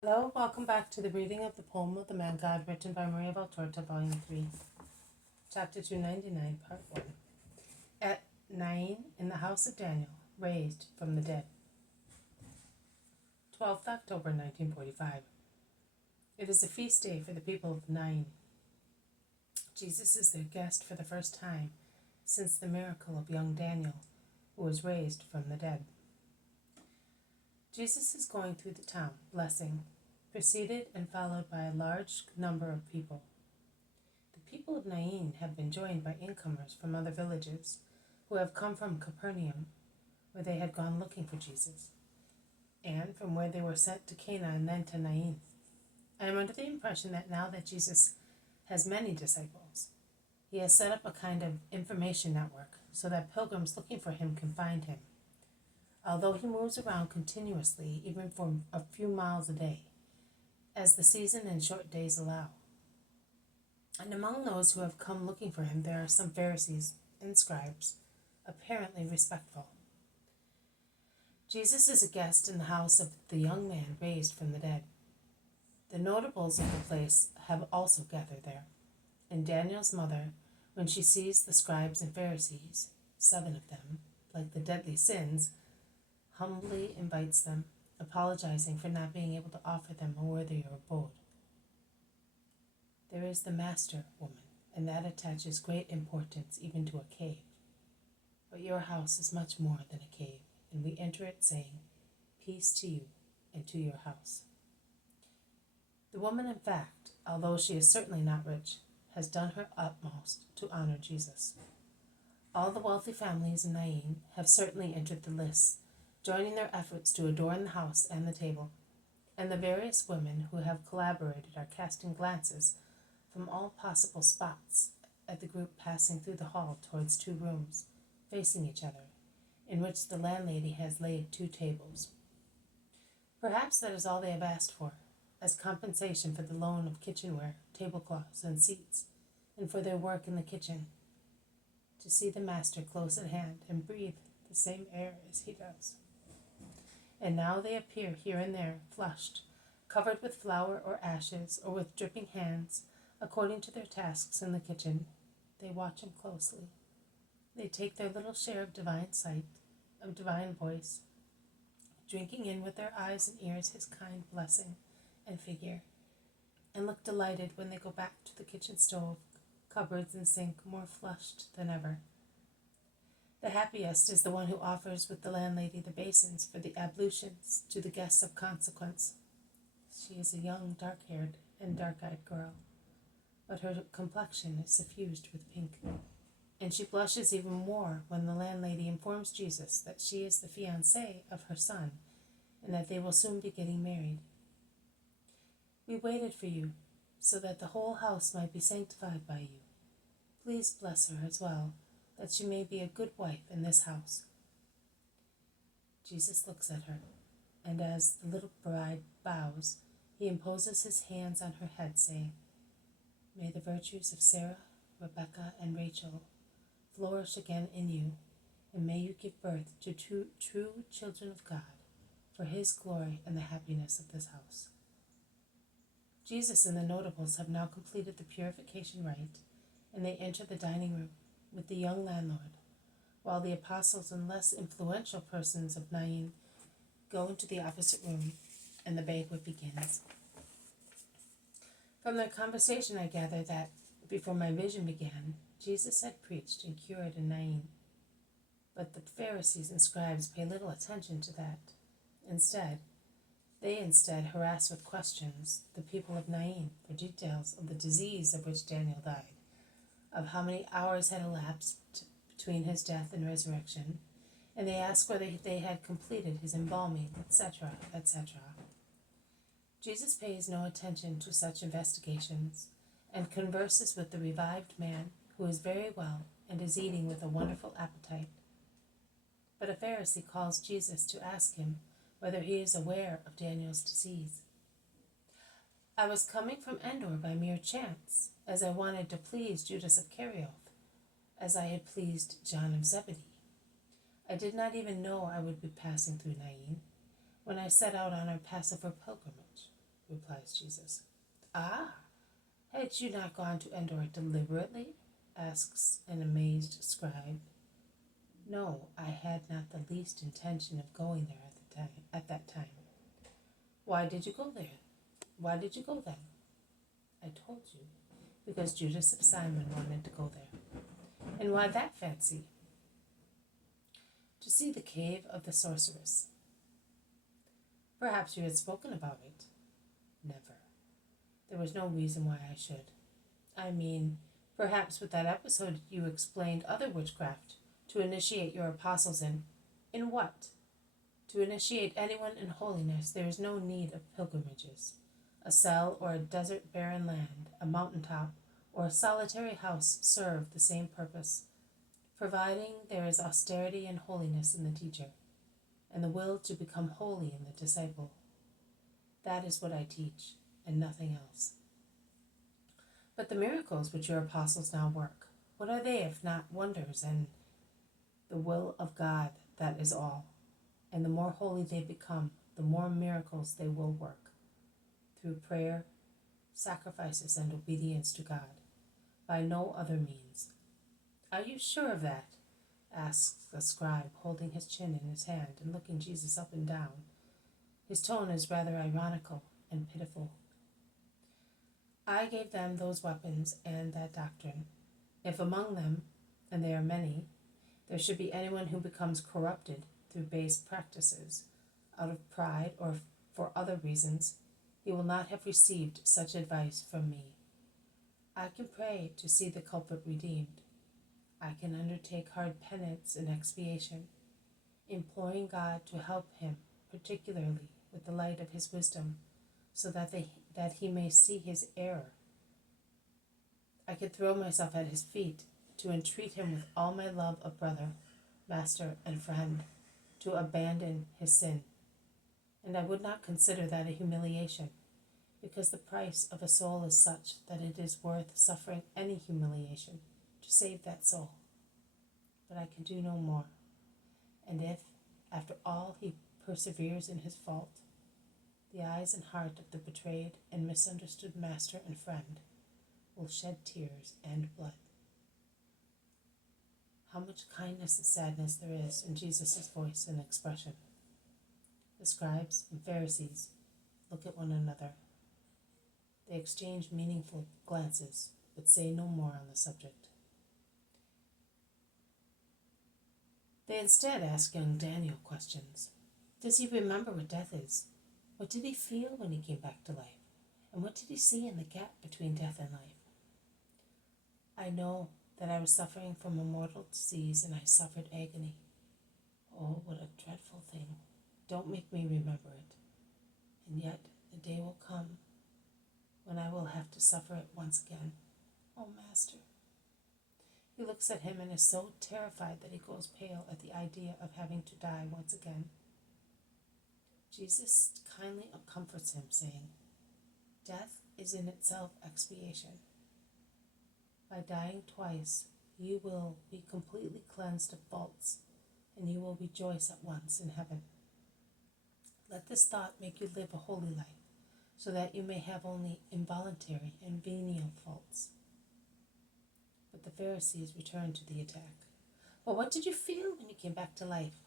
Hello, welcome back to the reading of the poem of the Man God written by Maria Valtorta, Volume 3, Chapter 299, Part 1. At Nain, in the house of Daniel, raised from the dead. 12th October 1945. It is a feast day for the people of Nain. Jesus is their guest for the first time since the miracle of young Daniel, who was raised from the dead. Jesus is going through the town, blessing, preceded and followed by a large number of people. The people of Nain have been joined by incomers from other villages who have come from Capernaum, where they had gone looking for Jesus, and from where they were sent to Cana and then to Nain. I am under the impression that now that Jesus has many disciples, he has set up a kind of information network so that pilgrims looking for him can find him. Although he moves around continuously, even for a few miles a day, as the season and short days allow. And among those who have come looking for him, there are some Pharisees and scribes, apparently respectful. Jesus is a guest in the house of the young man raised from the dead. The notables of the place have also gathered there, and Daniel's mother, when she sees the scribes and Pharisees, 7 of them, like the deadly sins, humbly invites them, apologizing for not being able to offer them a worthier abode. There is the master woman, and that attaches great importance even to a cave. But your house is much more than a cave, and we enter it saying, Peace to you and to your house. The woman, in fact, although she is certainly not rich, has done her utmost to honor Jesus. All the wealthy families in Nain have certainly entered the lists, joining their efforts to adorn the house and the table, and the various women who have collaborated are casting glances from all possible spots at the group passing through the hall towards 2 rooms, facing each other, in which the landlady has laid 2 tables. Perhaps that is all they have asked for, as compensation for the loan of kitchenware, tablecloths, and seats, and for their work in the kitchen, to see the master close at hand and breathe the same air as he does. And now they appear here and there, flushed, covered with flour or ashes, or with dripping hands, according to their tasks in the kitchen. They watch him closely. They take their little share of divine sight, of divine voice, drinking in with their eyes and ears his kind blessing and figure, and look delighted when they go back to the kitchen stove, cupboards, and sink more flushed than ever. The happiest is the one who offers with the landlady the basins for the ablutions to the guests of consequence. She is a young, dark-haired and dark-eyed girl, but her complexion is suffused with pink, and she blushes even more when the landlady informs Jesus that she is the fiancée of her son, and that they will soon be getting married. We waited for you, so that the whole house might be sanctified by you. Please bless her as well, that she may be a good wife in this house. Jesus looks at her, and as the little bride bows, he imposes his hands on her head, saying, May the virtues of Sarah, Rebecca, and Rachel flourish again in you, and may you give birth to true children of God, for his glory and the happiness of this house. Jesus and the notables have now completed the purification rite, and they enter the dining room with the young landlord, while the apostles and less influential persons of Nain go into the opposite room, and the banquet begins. From their conversation I gather that, before my vision began, Jesus had preached and cured in Nain. But the Pharisees and scribes pay little attention to that. They instead harass with questions the people of Nain for details of the disease of which Daniel died, of how many hours had elapsed between his death and resurrection, and they ask whether they had completed his embalming, etc., etc. Jesus pays no attention to such investigations, and converses with the revived man, who is very well and is eating with a wonderful appetite. But a Pharisee calls Jesus to ask him whether he is aware of Daniel's disease. I was coming from Endor by mere chance, as I wanted to please Judas of Kerioth, as I had pleased John of Zebedee. I did not even know I would be passing through Nain when I set out on our Passover pilgrimage. replies Jesus. Ah, had you not gone to Endor deliberately? Asks an amazed scribe. No, I had not the least intention of going there at that time. Why did you go there? Why did you go then? I told you, because Judas of Simon wanted to go there. And why that fancy? To see the cave of the sorceress. Perhaps you had spoken about it. Never. There was no reason why I should. I mean, perhaps with that episode you explained other witchcraft to initiate your apostles in. In what? To initiate anyone in holiness, there is no need of pilgrimages. A cell or a desert barren land, a mountaintop, or a solitary house serve the same purpose, providing there is austerity and holiness in the teacher, and the will to become holy in the disciple. That is what I teach, and nothing else. But the miracles which your apostles now work, what are they if not wonders and the will of God? That is all. And the more holy they become, the more miracles they will work, through prayer, sacrifices, and obedience to God, by no other means. Are you sure of that? Asks the scribe, holding his chin in his hand and looking Jesus up and down. His tone is rather ironical and pitiful. I gave them those weapons and that doctrine. If among them, and they are many, there should be anyone who becomes corrupted through base practices, out of pride or for other reasons, he will not have received such advice from me. I can pray to see the culprit redeemed. I can undertake hard penance and expiation, imploring God to help him, particularly with the light of his wisdom, so that he may see his error. I could throw myself at his feet to entreat him with all my love of brother, master, and friend, to abandon his sin. And I would not consider that a humiliation, because the price of a soul is such that it is worth suffering any humiliation to save that soul. But I can do no more. And if, after all, he perseveres in his fault, the eyes and heart of the betrayed and misunderstood master and friend will shed tears and blood. How much kindness and sadness there is in Jesus' voice and expression. The scribes and Pharisees look at one another. They exchange meaningful glances, but say no more on the subject. They instead ask young Daniel questions. Does he remember what death is? What did he feel when he came back to life? And what did he see in the gap between death and life? I know that I was suffering from a mortal disease, and I suffered agony. Oh, what a dreadful thing. Don't make me remember it. And yet the day will come when I will have to suffer it once again. Oh, Master. He looks at him and is so terrified that he grows pale at the idea of having to die once again. Jesus kindly comforts him, saying, Death is in itself expiation. By dying twice, you will be completely cleansed of faults, and you will rejoice at once in heaven. Let this thought make you live a holy life, so that you may have only involuntary and venial faults. But the Pharisees returned to the attack. Well, what did you feel when you came back to life?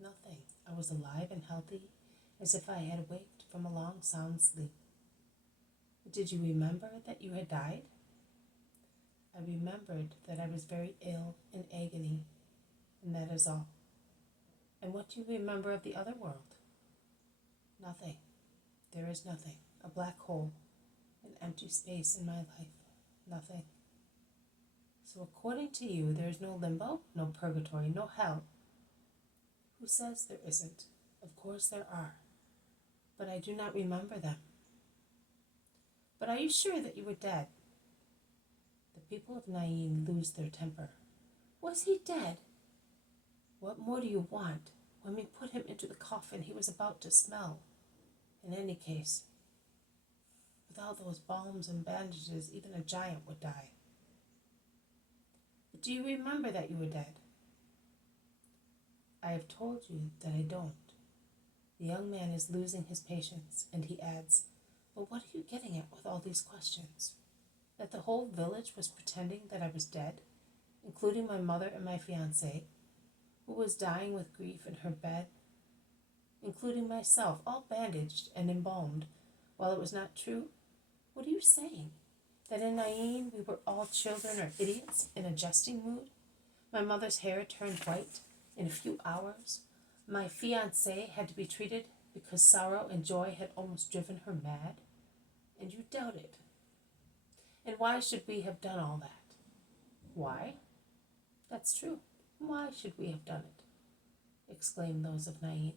Nothing. I was alive and healthy, as if I had waked from a long, sound sleep. But did you remember that you had died? I remembered that I was very ill in agony, and that is all. And what do you remember of the other world? Nothing. There is nothing. A black hole, an empty space in my life. Nothing. So according to you, there is no limbo, no purgatory, no hell. Who says there isn't? Of course there are. But I do not remember them. But are you sure that you were dead? The people of Nain lose their temper. Was he dead? What more do you want? When we put him into the coffin, he was about to smell. In any case, without those balms and bandages, even a giant would die. But do you remember that you were dead? I have told you that I don't. The young man is losing his patience, and he adds, But what are you getting at with all these questions? That the whole village was pretending that I was dead, including my mother and my fiancé, who was dying with grief in her bed, including myself, all bandaged and embalmed, while it was not true? What are you saying? That in Nain we were all children or idiots in a jesting mood? My mother's hair turned white in a few hours. My fiancé had to be treated because sorrow and joy had almost driven her mad. And you doubt it. And why should we have done all that? Why? That's true. Why should we have done it? Exclaimed those of Nain.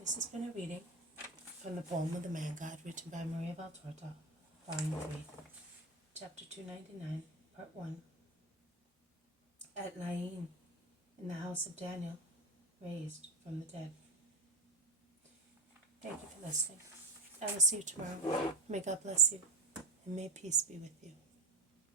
This has been a reading from the poem of the Man God, written by Maria Valtorta, Volume 3, Chapter 299, Part 1. At Nain, in the house of Daniel, raised from the dead. Thank you for listening. I will see you tomorrow. May God bless you, and may peace be with you.